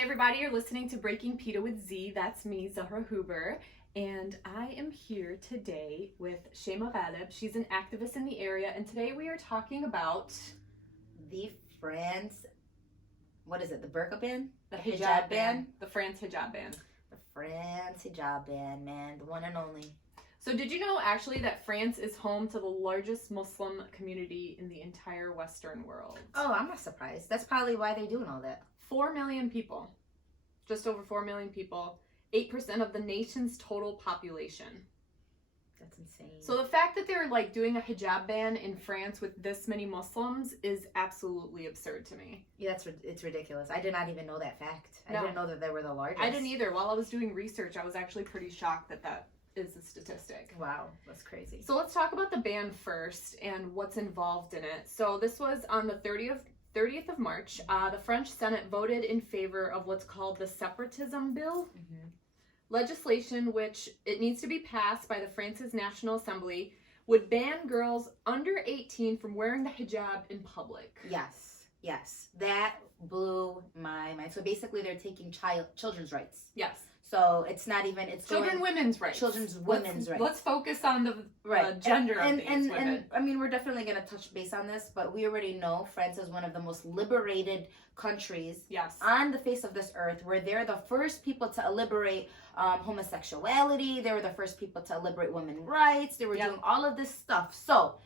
Hey everybody, you're listening to Breaking Pita with Z. That's me, Zahra Huber. And I am here today with Shayma Ghaleb. She's an activist in the area, and today we are talking about the France, what is it, the burqa ban? The hijab ban. The France Hijab Ban. The France Hijab Ban, man, the one and only. So did you know actually that France is home to the largest Muslim community in the entire Western world? Oh, I'm not surprised. That's probably why they're doing all that. 4 million people, just over 4 million people, 8% of the nation's total population. That's insane. So the fact that they're like doing a hijab ban in France with this many Muslims is absolutely absurd to me. Yeah, it's ridiculous. I did not even know that fact. I didn't know that they were the largest. I didn't either. While I was doing research, I was actually pretty shocked that that is a statistic. Wow, that's crazy. So let's talk about the ban first and what's involved in it. So this was on the 30th of March, the French Senate voted in favor of what's called the separatism bill. Legislation, which it needs to be passed by the France's National Assembly, would ban girls under 18 from wearing the hijab in public. Yes. That blew my mind. So basically they're taking children's rights. Yes. So it's not even, it's women's rights. Children's women's rights. Let's focus on the gender of these women. And I mean, we're definitely going to touch base on this, but we already know France is one of the most liberated countries on the face of this earth, where they're the first people to liberate homosexuality. They were the first people to liberate women's rights. They were doing all of this stuff. So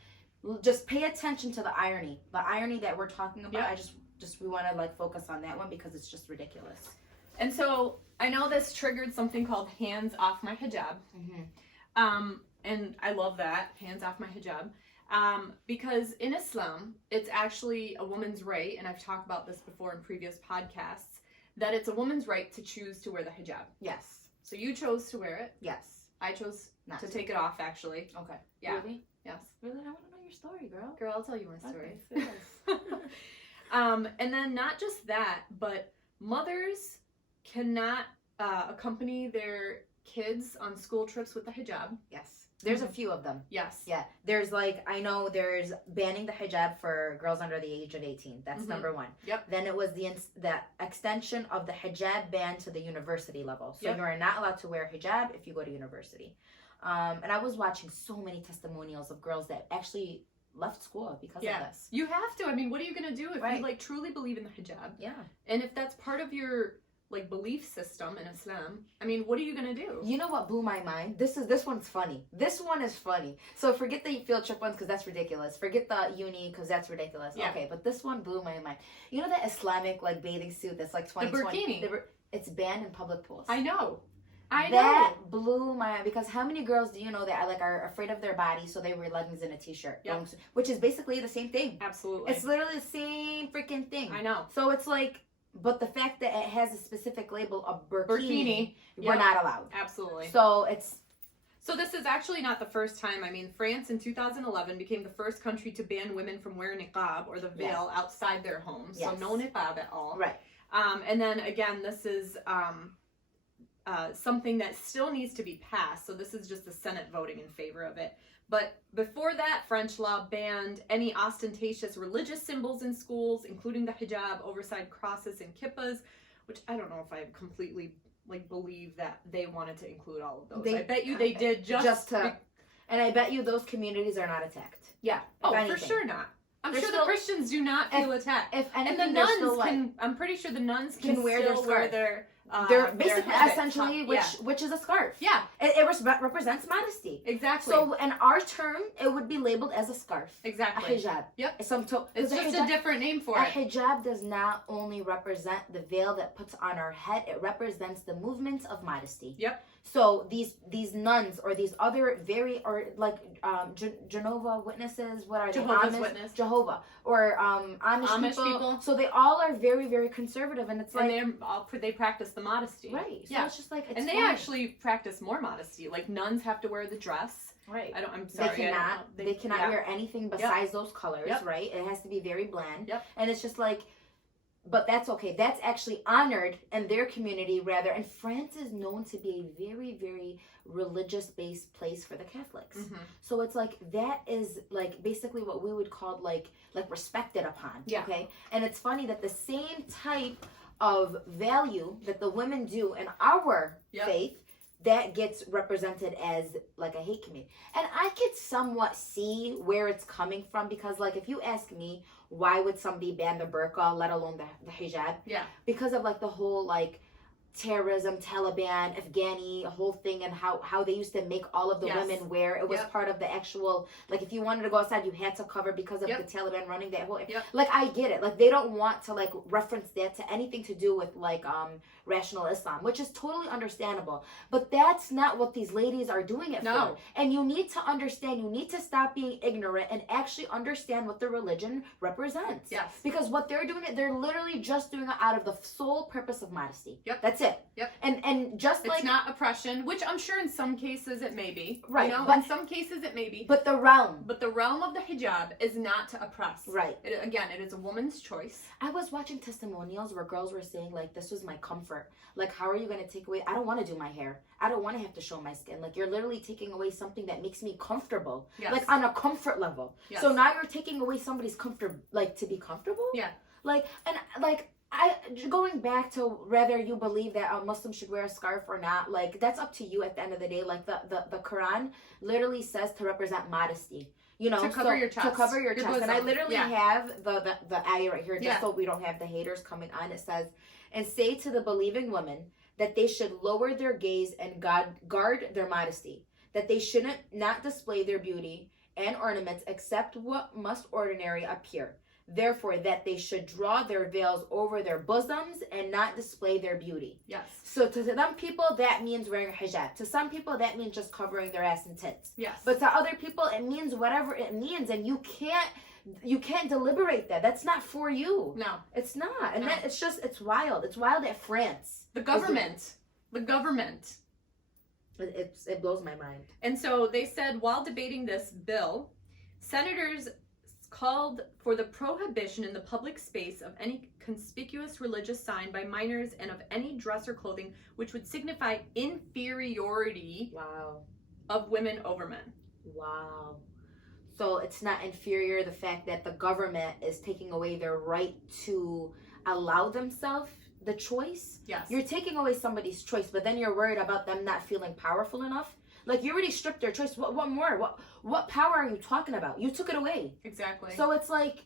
just pay attention to the irony that we're talking about. I just we want to like focus on that one because it's just ridiculous. And so I know this triggered something called hands off my hijab. And I love that, hands off my hijab. Because in Islam, it's actually a woman's right, and I've talked about this before in previous podcasts, that it's a woman's right to choose to wear the hijab. Yes. So you chose to wear it. Yes. I chose not to take it off, actually. Okay. Yeah. Really? Yes. Really? I want to know your story, girl. Girl, I'll tell you my story. Okay. And then not just that, but mothers cannot accompany their kids on school trips with the hijab. Yes. There's a few of them. Yes. Yeah. There's like, I know there's banning the hijab for girls under the age of 18. That's number one. Yep. Then it was the extension of the hijab ban to the university level. So you are not allowed to wear hijab if you go to university. And I was watching so many testimonials of girls that actually left school because of this. You have to. I mean, what are you going to do if you like truly believe in the hijab? Yeah. And if that's part of your like belief system in Islam, I mean, what are you gonna do? You know what blew my mind? This one's funny. This one is funny. So forget the field trip ones because that's ridiculous. Forget the uni because that's ridiculous. Yeah. Okay, but this one blew my mind. You know that Islamic like bathing suit that's like 2020? The bikini. It's banned in public pools. I know. That blew my mind because how many girls do you know that are afraid of their body, so they wear leggings and a t-shirt, which is basically the same thing. Absolutely. It's literally the same freaking thing. I know. So it's like. But the fact that it has a specific label of burkini. We're not allowed. Absolutely. So this is actually not the first time. I mean, France in 2011 became the first country to ban women from wearing niqab or the veil outside their homes. So no niqab at all. Right. And then again, this is something that still needs to be passed. So this is just the Senate voting in favor of it. But before that, French law banned any ostentatious religious symbols in schools, including the hijab, oversized crosses, and kippahs, which I don't know if I completely like believe that they wanted to include all of those. I bet you they did just to... And I bet you those communities are not attacked. Yeah. For sure not. I'm sure the Christians do not feel attacked. And the nuns I'm pretty sure the nuns can wear their they're basically essentially which is a scarf. Yeah. It represents modesty. Exactly. So in our term, it would be labeled as a scarf. Exactly. A hijab. Yep. It's just a different name for it. A hijab does not only represent the veil that puts on our head, it represents the movements of modesty. Yep. So these nuns or these other Jehovah Witnesses, what are they? Jehovah's Witness. Jehovah or Amish people. So they all are very, very conservative, and it's like they practice the modesty. Right. So it's just like and they actually practice more modesty. Like nuns have to wear the dress. Right. I'm sorry. They cannot wear anything besides those colors. Right. It has to be very bland. Yep. And it's just like. But that's okay. That's actually honored in their community rather. And France is known to be a very, very religious-based place for the Catholics. So it's like that is like basically what we would call like respected upon. Yeah. Okay. And it's funny that the same type of value that the women do in our faith that gets represented as like a hate community. And I could somewhat see where it's coming from, because like if you ask me, why would somebody ban the burqa, let alone the hijab? Yeah. Because of like the whole like terrorism, Taliban, Afghani, a whole thing, and how they used to make all of the women wear. It was part of the actual, like if you wanted to go outside, you had to cover because of the Taliban running that whole. Like I get it. Like they don't want to like reference that to anything to do with like rational Islam, which is totally understandable. But that's not what these ladies are doing it for. And you need to understand. You need to stop being ignorant and actually understand what the religion represents. Yes. Because what they're doing, they're literally just doing it out of the sole purpose of modesty. That's it. Yep. And just like, it's not oppression, which I'm sure in some cases it may be. Right. You know, but in some cases it may be. But the realm of the hijab is not to oppress. Right. It is a woman's choice. I was watching testimonials where girls were saying like, this was my comfort. Like, how are you going to take away? I don't want to do my hair. I don't want to have to show my skin. Like, you're literally taking away something that makes me comfortable. Yes. Like on a comfort level. Yes. So now you're taking away somebody's comfort, like to be comfortable. Yeah. Like, and like, going back to whether you believe that a Muslim should wear a scarf or not, like that's up to you at the end of the day. Like the Quran literally says to represent modesty. You know, to cover your chest. To cover your chest. Bosom. And I literally have the ayah right here, just so we don't have the haters coming on. It says, and say to the believing women that they should lower their gaze and guard their modesty, that they shouldn't not display their beauty and ornaments except what must ordinary appear. Therefore, that they should draw their veils over their bosoms and not display their beauty. Yes. So to some people, that means wearing a hijab. To some people, that means just covering their ass and tits. Yes. But to other people, it means whatever it means, and you can't deliberate that. That's not for you. No. It's not. And it's wild. It's wild that France. The government. It blows my mind. And so they said, while debating this bill, senators called for the prohibition in the public space of any conspicuous religious sign by minors and of any dress or clothing which would signify inferiority of women over men. Wow. So it's not inferior, the fact that the government is taking away their right to allow themselves the choice. Yes. You're taking away somebody's choice, but then you're worried about them not feeling powerful enough. Like, you already stripped their choice. What more? What power are you talking about? You took it away. Exactly. So it's like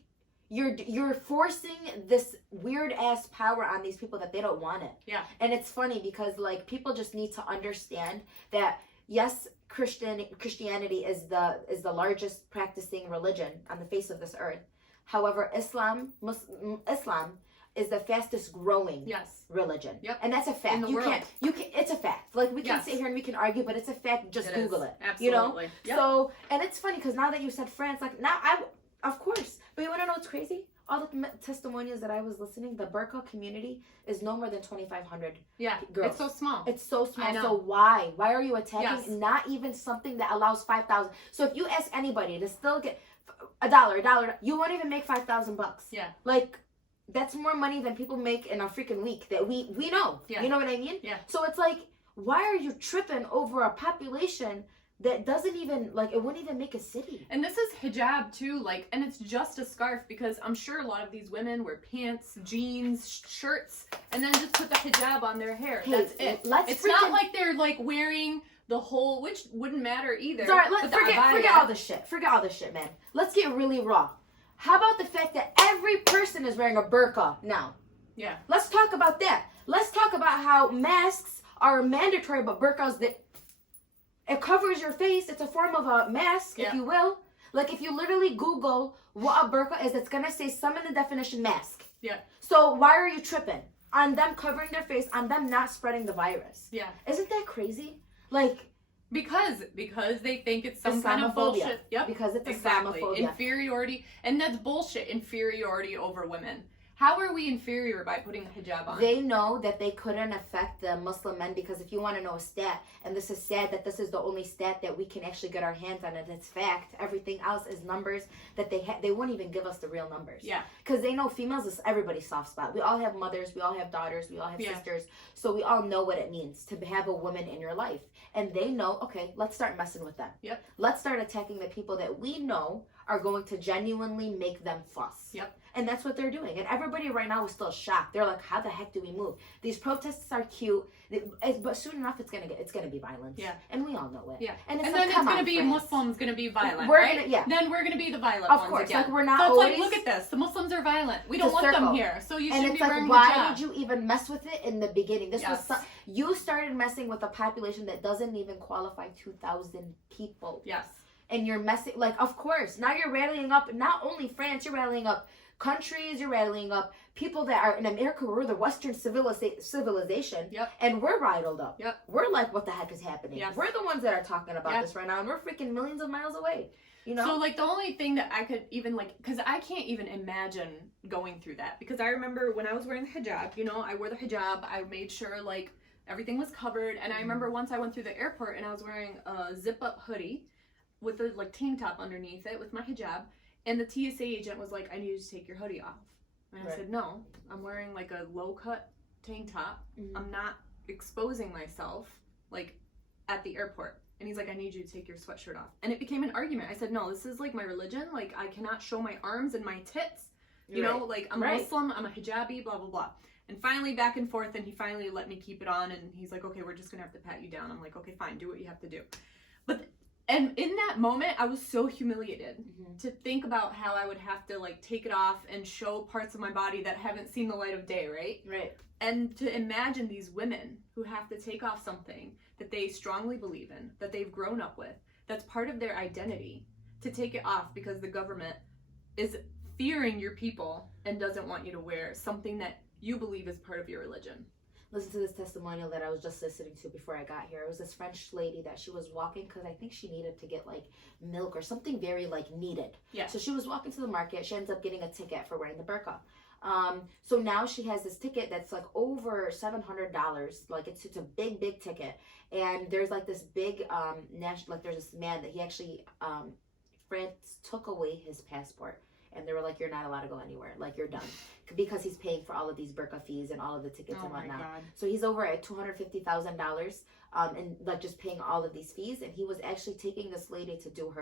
you're forcing this weird ass power on these people that they don't want it. Yeah. And it's funny because like people just need to understand that yes, Christianity is the largest practicing religion on the face of this earth. However, Islam is the fastest growing religion. Yep. And that's a fact. You can't it's a fact. Like we can sit here and we can argue, but it's a fact. Just Google it. Absolutely. You know? Yep. So, and it's funny because now that you said France, like now of course. But you want to know what's crazy? All the testimonials that I was listening, the burqa community is no more than 2,500 girls. It's so small. It's so small. So why? Why are you attacking not even something that allows 5,000? So if you ask anybody to still get $1, you won't even make $5,000. Yeah. Like, that's more money than people make in a freaking week that we know. Yeah. You know what I mean? Yeah. So it's like, why are you tripping over a population that doesn't even, like, it wouldn't even make a city? And this is hijab too, like, and it's just a scarf because I'm sure a lot of these women wear pants, jeans, shirts, and then just put the hijab on their hair. Hey, that's it. It's not like they're like wearing the whole, which wouldn't matter either. Sorry, forget all this shit. Forget all this shit, man. Let's get really raw. How about the fact that every person is wearing a burqa now? Yeah. Let's talk about that. Let's talk about how masks are mandatory, but burqas, it covers your face. It's a form of a mask, if you will. Like if you literally Google what a burqa is, it's going to say some in the definition mask. Yeah. So why are you tripping on them covering their face, on them not spreading the virus? Yeah. Isn't that crazy? Like... Because they think it's some kind of bullshit. Yep. Because it's Islamophobia. Inferiority. And that's bullshit. Inferiority over women. How are we inferior by putting a hijab on? They know that they couldn't affect the Muslim men because if you want to know a stat, and this is sad that this is the only stat that we can actually get our hands on, and it's fact. Everything else is numbers that they won't even give us the real numbers. Yeah. Because they know females is everybody's soft spot. We all have mothers, we all have daughters, we all have sisters. So we all know what it means to have a woman in your life. And they know, okay, let's start messing with them. Yep. Let's start attacking the people that we know are going to genuinely make them fuss. Yep. And that's what they're doing. And everybody right now is still shocked. They're like, how the heck do we move? These protests are cute, but soon enough it's gonna be violence. Yeah. And we all know it. Yeah. And, then it's gonna be Muslims gonna be violent, we're right? Then we're gonna be the violent of ones course, again. like we're not so it's always... like, look at this. The Muslims are violent. We don't want them here. So you should be wearing hijab. Why did you even mess with it in the beginning? This yes. was you started messing with a population that doesn't even qualify 2,000 people. Yes. And you're messing, like, of course, now you're rallying up not only France, you're rallying up countries, you're rallying up people that are in America. We're the Western civilization. Yep. And we're riled up. Yep. We're like, what the heck is happening? Yes. We're the ones that are talking about this right now, and we're freaking millions of miles away. You know? So, like, the only thing that I could even, like, because I can't even imagine going through that. Because I remember when I was wearing the hijab, you know, I wore the hijab, I made sure, like, everything was covered. And I remember once I went through the airport and I was wearing a zip-up hoodie with a, like, tank top underneath it with my hijab. And the TSA agent was like, I need you to take your hoodie off. And I said, no, I'm wearing, like, a low-cut tank top. I'm not exposing myself, like, at the airport. And he's like, I need you to take your sweatshirt off. And it became an argument. I said, no, this is, like, my religion. Like, I cannot show my arms and my tits. You know, like, I'm a Muslim, I'm a hijabi, blah, blah, blah. And finally, back and forth, and he finally let me keep it on. And he's like, okay, we're just going to have to pat you down. I'm like, okay, fine, do what you have to do. And in that moment, I was so humiliated to think about how I would have to, like, take it off and show parts of my body that haven't seen the light of day, right? Right. And to imagine these women who have to take off something that they strongly believe in, that they've grown up with, that's part of their identity, to take it off because the government is fearing your people and doesn't want you to wear something that you believe is part of your religion. Listen to this testimonial that I was just listening to before I got here. It was this French lady that she was walking because I think she needed to get, like, milk or something very, like, needed. Yeah. So she was walking to the market. She ends up getting a ticket for wearing the burqa. So now she has this ticket that's, like, over $700. Like, it's a big, big ticket. And there's, like, this big, like, there's this man that he actually, France took away his passport. And they were like, you're not allowed to go anywhere. Like, you're done. Because he's paying for all of these burqa fees and all of the tickets and whatnot. My God. So he's over at $250,000 and, like, just paying all of these fees. And he was actually taking this lady to do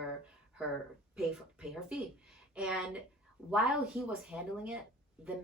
pay her fee. And while he was handling it, the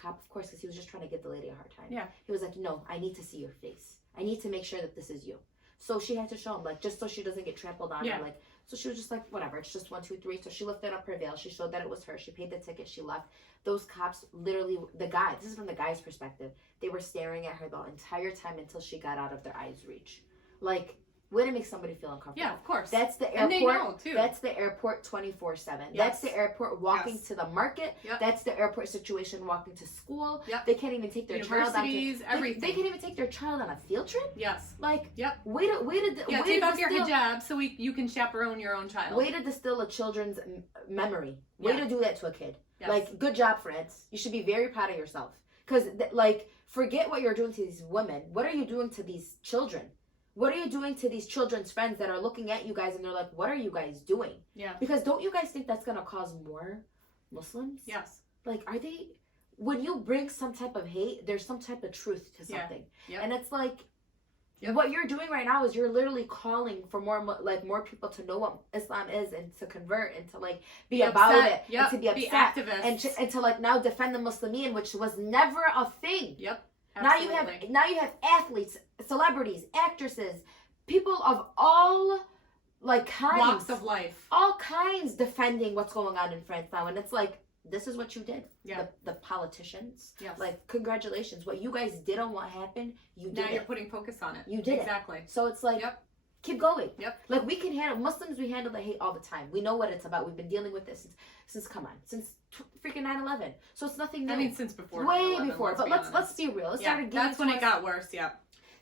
cop, of course, because he was just trying to get the lady a hard time. Yeah. He was like, no, I need to see your face. I need to make sure that this is you. So she had to show him, like, just so she doesn't get trampled on. Yeah. Or, like, so she was just like, whatever, it's just 1, 2, 3. So she lifted up her veil. She showed that it was her. She paid the ticket. She left. Those cops literally, this is from the guy's perspective, they were staring at her the entire time until she got out of their eyes' reach. Like, way to make somebody feel uncomfortable. Yeah, of course. That's the airport. And they know, too. That's the airport 24/7. Yes. That's the airport walking to the market. Yep. That's the airport situation walking to school. Yep. They can't even take their child on everything. They can't even take their child on a field trip. Yes. Like, yep. Way to take off your hijab so you can chaperone your own child. Way to distill a children's memory. Way to do that to a kid. Yes. Like, good job, France. You should be very proud of yourself. Because, like, forget what you're doing to these women. What are you doing to these children? What are you doing to these children's friends that are looking at you guys and they're like, what are you guys doing? Yeah. Because don't you guys think that's going to cause more Muslims? Yes. Like, are they... When you bring some type of hate, there's some type of truth to something. Yeah. Yep. And it's like... Yep. What you're doing right now is you're literally calling for more people to know what Islam is and to convert and to, like, be about upset. it and to be upset activists and to like now defend the Muslimin, which was never a thing. Yep. Absolutely. Now you have athletes, celebrities, actresses, people of all, like, kinds, walks of life, all kinds defending what's going on in France now, and it's like, this is what you did. Yeah. The politicians. Yes. Like, congratulations. What you guys did on what happened, you did. Now you're putting focus on it. You did exactly. So it's like, yep. Keep going. Yep. Like, we can handle Muslims. We handle the hate all the time. We know what it's about. We've been dealing with this since freaking 9/11. So it's nothing new. I mean, since before. Way before. But let's be real. It started getting that's when it got worse. Yeah.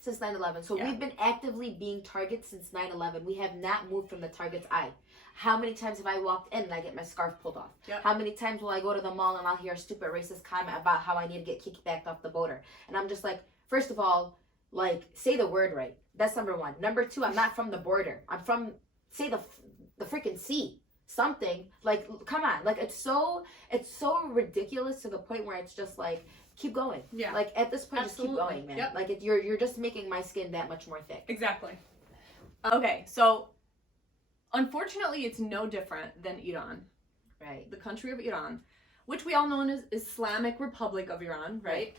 Since 9/11. So we've been actively being targets since 9/11. We have not moved from the target's eye. How many times have I walked in and I get my scarf pulled off? Yep. How many times will I go to the mall and I'll hear a stupid racist comment about how I need to get kicked back off the border? And I'm just like, first of all, like, say the word right. That's number one. Number two, I'm not from the border. I'm from, say the freaking sea. Something. Like, come on. Like, it's so ridiculous to the point where it's just like, keep going. Yeah. Like, at this point, Absolutely. Just keep going, man. Yep. Like, you're just making my skin that much more thick. Exactly. Okay, so unfortunately, it's no different than Iran. Right. The country of Iran. which we all know as Islamic Republic of Iran, right?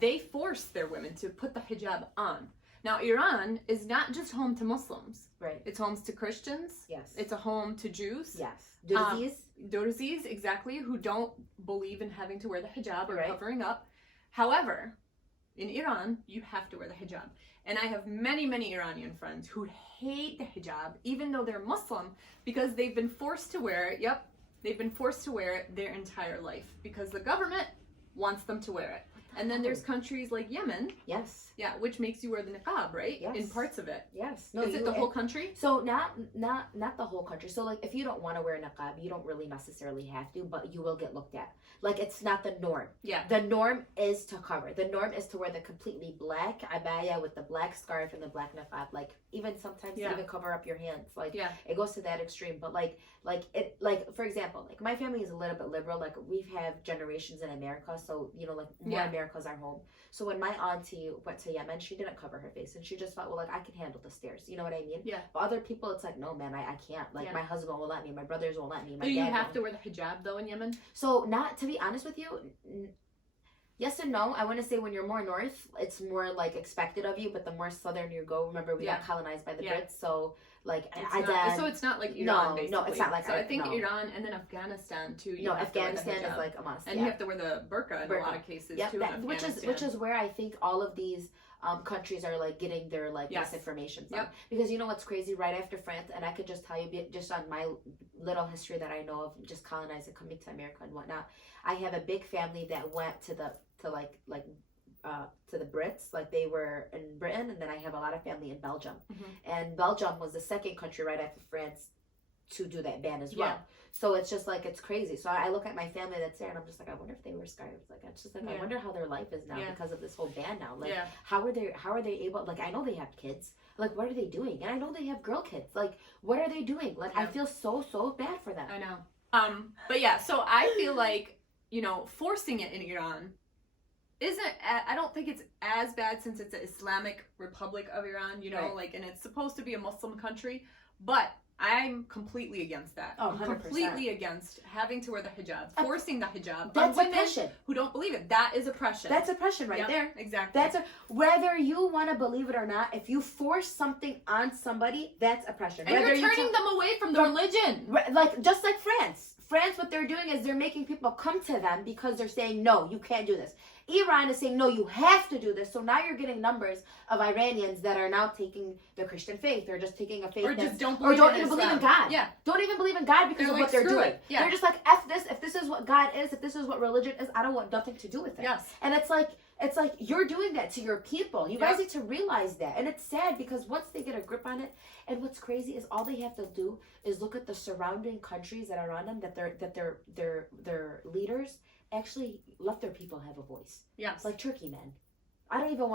They force their women to put the hijab on. Now, Iran is not just home to Muslims. Right. It's home to Christians. Yes. It's a home to Jews. Yes. Dorzis, exactly, who don't believe in having to wear the hijab or covering up. However, in Iran, you have to wear the hijab. And I have many, many Iranian friends who hate the hijab, even though they're Muslim, because they've been forced to wear it. Yep, they've been forced to wear it their entire life because the government wants them to wear it. And then there's countries like Yemen. Yes. Yeah, which makes you wear the niqab, right? Yes. In parts of it. Yes. No, is it the whole country? So not the whole country. So like if you don't want to wear niqab, you don't really necessarily have to, but you will get looked at. Like it's not the norm. Yeah. The norm is to cover. The norm is to wear the completely black abaya with the black scarf and the black niqab. Like even sometimes even cover up your hands. Like it goes to that extreme. But like for example, like my family is a little bit liberal. Like we've had generations in America, so you know, like more America's our home. So when my auntie went to Yemen, she didn't cover her face, and she just felt, well, like I can handle the stairs. You know what I mean? Yeah. But other people, it's like, no, man, I can't. Like my husband won't let me, my brothers won't let me. My Do you dad have won't. to wear the hijab though in Yemen? So not to be honest with you. Yes and no. I want to say when you're more north, it's more like expected of you, but the more southern you go, remember we got colonized by the Brits, so like so it's not like Iran. Basically. No, it's not like. So I think Iran and then Afghanistan too. No, Afghanistan is like a must, and you have to wear the burqa in a lot of cases too. Which is where I think all of these countries are like getting their like misinformation from. Because you know what's crazy? Right after France, and I could just tell you just on my little history that I know of, just colonizing, coming to America and whatnot. I have a big family that went to the Brits, like they were in Britain, and then I have a lot of family in Belgium. And Belgium was the second country right after France to do that ban as well. So it's just like, it's crazy. So I look at my family that's there and I'm just like, I wonder if they wear scarves. Like it's just like I wonder how their life is now because of this whole ban now. Like how are they able, like I know they have kids. Like what are they doing? And I know they have girl kids. Like what are they doing? Like I feel so bad for them. I know. But yeah, so I feel like, you know, forcing it in Iran I don't think it's as bad since it's an Islamic Republic of Iran, you know, like, and it's supposed to be a Muslim country, but I'm completely against that. Oh, 100%. Completely against having to wear the hijab, forcing the hijab. That's oppression. Who don't believe it. That is oppression. That's oppression right there. Exactly. Whether you want to believe it or not, if you force something on somebody, that's oppression. And you're turning them away from the religion. Like, just like France. France, what they're doing is they're making people come to them because they're saying, no, you can't do this. Iran is saying, no, you have to do this. So now you're getting numbers of Iranians that are now taking the Christian faith. They're just taking a faith or just don't even believe in God. Yeah. Don't even believe in God because of what they're doing. Yeah. They're just like, F this. If this is what God is, if this is what religion is, I don't want nothing to do with it. Yes. And it's like you're doing that to your people. You guys need to realize that. And it's sad because once they get a grip on it, and what's crazy is all they have to do is look at the surrounding countries that are around them, that their leaders actually let their people have a voice. Yes. Like Turkey, man. I don't even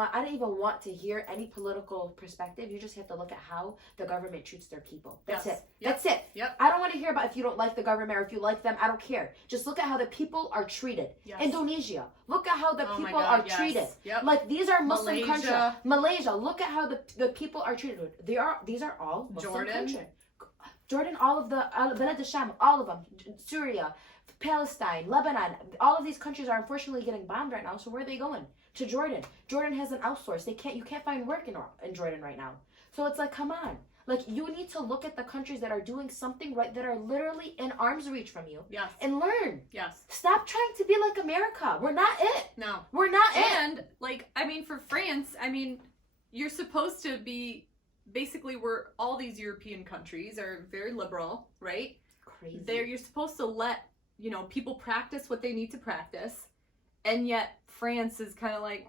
want to hear any political perspective. You just have to look at how the government treats their people. That's it. That's it. Yep. I don't want to hear about if you don't like the government or if you like them. I don't care. Just look at how the people are treated. Yes. Indonesia. Look at how the people are treated. Yep. Like these are Muslim countries. Malaysia. Look at how the people are treated. These are all Muslim countries. Jordan, all of the Balad al-Sham, all of them. Syria, Palestine, Lebanon. All of these countries are unfortunately getting bombed right now. So where are they going? To Jordan. Jordan has an outsource. You can't find work in Jordan right now. So it's like, come on. Like you need to look at the countries that are doing something right, that are literally in arm's reach from you. Yes. And learn. Yes. Stop trying to be like America. We're not it. No. We're not it. And like, I mean, for France, I mean, you're supposed to be basically where all these European countries are very liberal, right? Crazy. You're supposed to let, you know, people practice what they need to practice. And yet France is kind of like,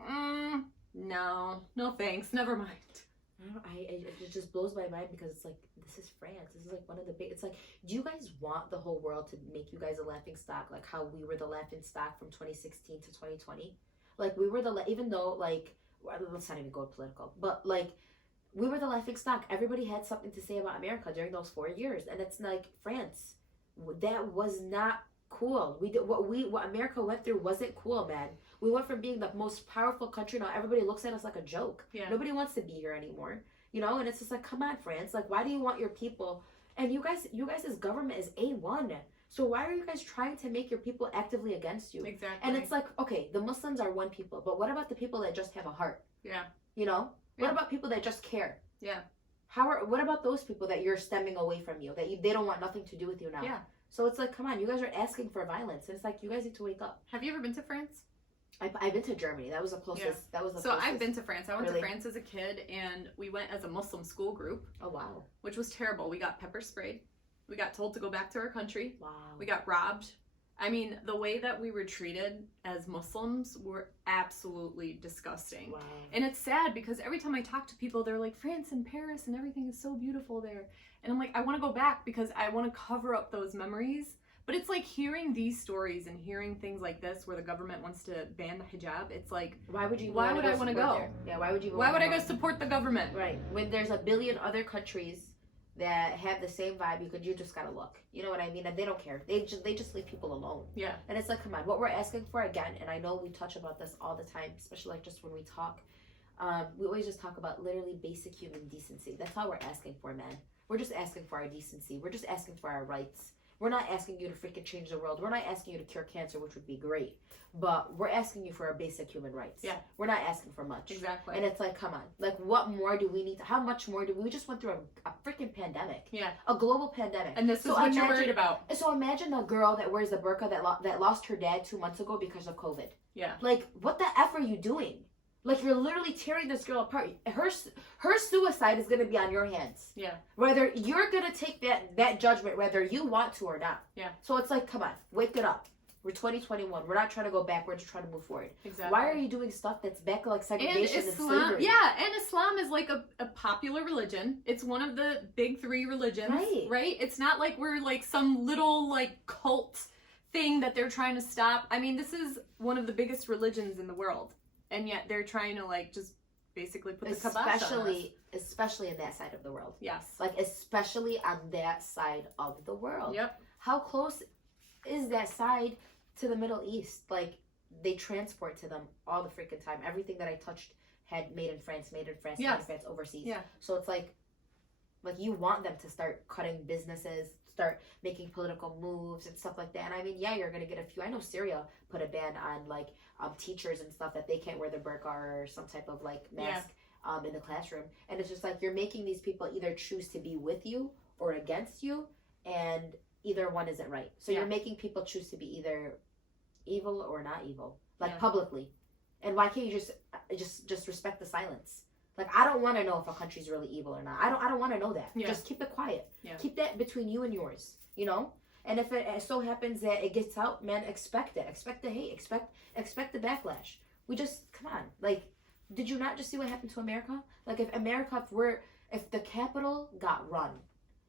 no thanks, never mind. It just blows my mind because it's like, this is France. This is like one of the big, it's like, do you guys want the whole world to make you guys a laughing stock? Like how we were the laughing stock from 2016 to 2020? Like we were even though like, let's not even go political, but like, we were the laughing stock. Everybody had something to say about America during those 4 years. And it's like, France, that was not cool. What America went through wasn't cool, man. We went from being the most powerful country. Now everybody looks at us like a joke. Yeah. Nobody wants to be here anymore. You know, and it's just like, come on, France. Like, why do you want your people? And you guys' government is A1. So why are you guys trying to make your people actively against you? Exactly. And it's like, okay, the Muslims are one people, but what about the people that just have a heart? Yeah. You know? What about people that just care? Yeah. What about those people that you're stemming away from you, that they don't want nothing to do with you now? Yeah. So it's like, come on, you guys are asking for violence. And it's like, you guys need to wake up. Have you ever been to France? I've been to Germany. That was the closest. Yeah. That was the so closest. I've been to France. I went to France as a kid, and we went as a Muslim school group. Oh, wow. Which was terrible. We got pepper sprayed. We got told to go back to our country. Wow. We got robbed. I mean, the way that we were treated as Muslims were absolutely disgusting. Wow. And it's sad because every time I talk to people, they're like, France and Paris and everything is so beautiful there. And I'm like, I want to go back because I want to cover up those memories. But it's like hearing these stories and hearing things like this where the government wants to ban the hijab. It's like, why would I want to go? There? Yeah, why would you? Why would I go support the government? Right. When there's a billion other countries that have the same vibe, you just gotta look. You know what I mean? And they don't care. They just leave people alone. Yeah. And it's like, come on, what we're asking for again, and I know we touch about this all the time, especially like just when we talk. We always just talk about literally basic human decency. That's all we're asking for, man. We're just asking for our decency. We're just asking for our rights. We're not asking you to freaking change the world. We're not asking you to cure cancer, which would be great. But we're asking you for our basic human rights. Yeah. We're not asking for much. Exactly. And it's like, come on. Like, what more do we need? How much more do we just went through a freaking pandemic. Yeah. A global pandemic. And this is what you're worried about. So imagine the girl that wears the burqa that lost her dad 2 months ago because of COVID. Yeah. Like, what the F are you doing? Like, you're literally tearing this girl apart. Her suicide is going to be on your hands. Yeah. Whether you're going to take that judgment, whether you want to or not. Yeah. So it's like, come on, wake it up. We're 2021. We're not trying to go back. We're just trying to move forward. Exactly. Why are you doing stuff that's back like segregation and slavery? Yeah, and Islam is like a popular religion. It's one of the big 3 religions. Right? It's not like we're like some little like cult thing that they're trying to stop. I mean, this is one of the biggest religions in the world. And yet they're trying to like just basically put the kibosh on us. Especially in that side of the world. Yes. Like especially on that side of the world. Yep. How close is that side to the Middle East? Like they transport to them all the freaking time. Everything that I touched had made in France, made in France overseas. Yeah. So it's like you want them to start cutting businesses, start making political moves and stuff like that. And I mean, yeah, you're gonna get a few. I know Syria put a ban on like teachers and stuff that they can't wear the burqa or some type of like mask in the classroom. And it's just like you're making these people either choose to be with you or against you, and either one isn't right. So you're making people choose to be either evil or not evil, like publicly. And why can't you just respect the silence? Like, I don't want to know if a country's really evil or not. I don't want to know that. Just keep it quiet. Keep that between you and yours, you know? And if it so happens that it gets out, man, expect it. Expect the hate. Expect the backlash. We just, come on. Like, did you not just see what happened to America? Like, if the Capitol got run,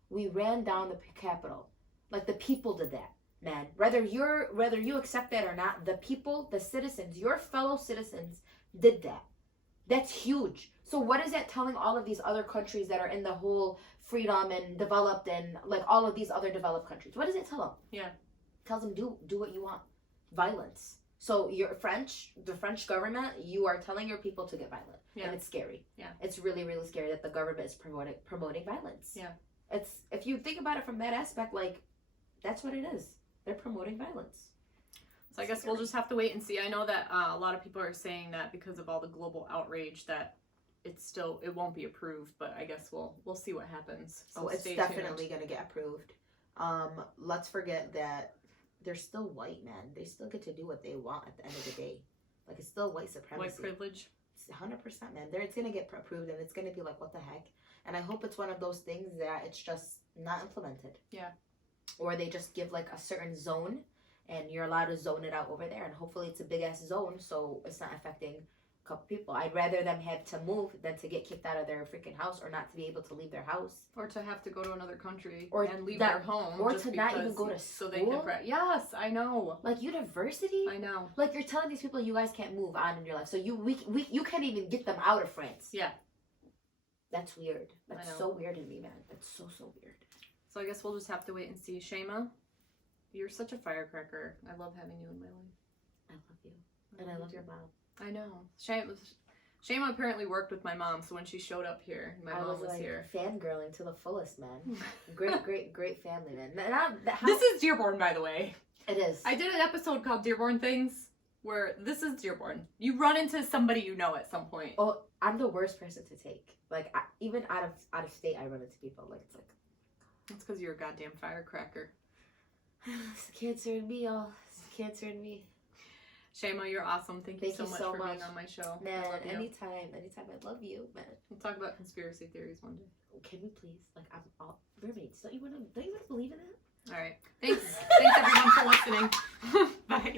we ran down the Capitol. Like, the people did that, man. Whether you accept that or not, the people, the citizens, your fellow citizens did that. That's huge. So what is that telling all of these other countries that are in the whole freedom and developed and like all of these other developed countries? What does it tell them? Yeah. It tells them do what you want. Violence. So the French government, you are telling your people to get violent. Yeah. And it's scary. Yeah. It's really, really scary that the government is promoting violence. Yeah. It's, if you think about it from that aspect, like, that's what it is. They're promoting violence. So I guess we'll just have to wait and see. I know that a lot of people are saying that because of all the global outrage that it won't be approved, but I guess we'll see what happens. So it's definitely going to get approved. Let's forget that they're still white, man. They still get to do what they want at the end of the day. Like, it's still white supremacy. White privilege. It's 100%, man. It's going to get approved, and it's going to be like, what the heck? And I hope it's one of those things that it's just not implemented. Yeah. Or they just give like a certain zone, and you're allowed to zone it out over there, and hopefully it's a big ass zone, so it's not affecting a couple people. I'd rather them have to move than to get kicked out of their freaking house, or not to be able to leave their house, or to have to go to another country and leave their home, or to not even go to school. So they can yes, I know. Like university. I know. Like you're telling these people you guys can't move on in your life, so you can't even get them out of France. Yeah. That's weird. That's so weird to me, man. That's so weird. So I guess we'll just have to wait and see. Shayma, you're such a firecracker. I love having you in my life. I love you. And I love your mom. I know. Shayma apparently worked with my mom, so when she showed up here, my mom was here. Fangirling to the fullest, man. Great family, man. This is Dearborn, by the way. It is. I did an episode called Dearborn Things, where this is Dearborn. You run into somebody you know at some point. Oh, I'm the worst person to take. Like, even out of state, I run into people. Like, it's like... That's because you're a goddamn firecracker. It's cancer in me, y'all. It's cancer in me. Shayma, you're awesome. Thank you so much for being on my show. Man, anytime. I love you, man. We'll talk about conspiracy theories one day. Can we please? Like, I'm all mermaids. Don't you want to believe in that? All right. Thanks. Thanks everyone for listening. Bye.